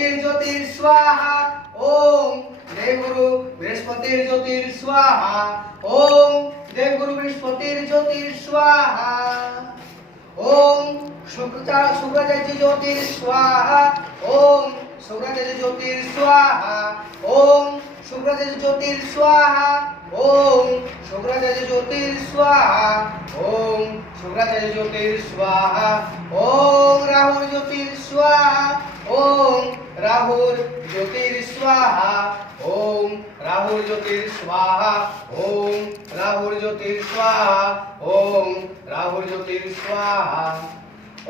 বৃহস্পতির स्वाहा ओम देवगुरु बृहस्पतिर स्वाहा ओम देवगुरु बृहस्पतिर स्वाहा ओम शुक्राचार्य ज्योतिर स्वाहा ओम शुक्राचार्य ज्योतिर स्वाहा ओम शुक्राचार्य ज्योतिर स्वाहा ओम शुक्राचार्य ज्योतिर स्वाहा ओम शुक्राचार्य ज्योतिर स्वाहा ओम राहुल ज्योतिर स्वाहा ओम राहुल ज्योतिर स्वाहा ओम राहुल ज्योतिर स्वाहा ओम राहुल ज्योतिर स्वाहा ओम राहुल ज्योतिर स्वाहा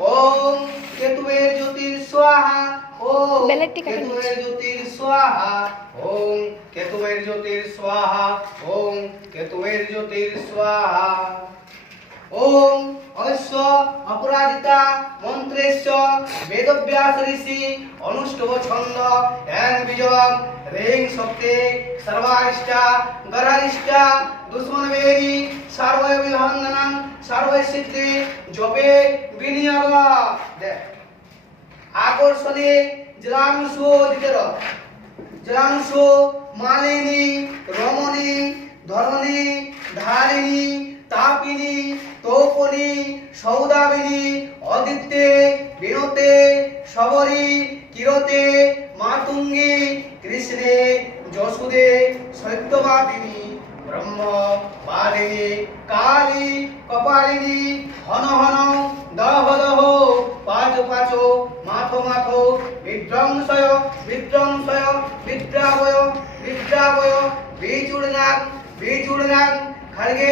ओम केतुवेर ज्योतिर स्वाहा ओम केतुवेर ज्योतिर स्वाहा ओम केतुवेर ज्योतिर स्वाहा ओम केतुवेर ज्योतिर स्वाहा ओम अश्व अपराजिता मंत्रेश्व वेदव्यास ऋषि अनुष्टव छंद एंग विजयम रेंग शक्ति सर्वारिष्टा गरारिष्टा दुश्मन वेरी सर्वविहंगनं सर्वसिद्धि जपे विनियोग আকর্ষণে জলাংশ দিতে জলাংশ মালিনী রমণী ধরণী ধারিণী তাপিনী তৌপনী সৌদামিনী অদিত্যে বিনতে শবরী কিরতে মাতুঙ্গী কৃষ্ণে যশোদে সত্যবাদিনী ব্রহ্ম বাদিনী কালী কপালিনী হন হন দহ দহ পাঁচ পাঁচ মাথো মাথো বিধ্বংসয় বিধ্বংসয় বিদ্রাবয় বিদ্রাবয় বিচূর্ণাং বিচূর্ণাং খড়গে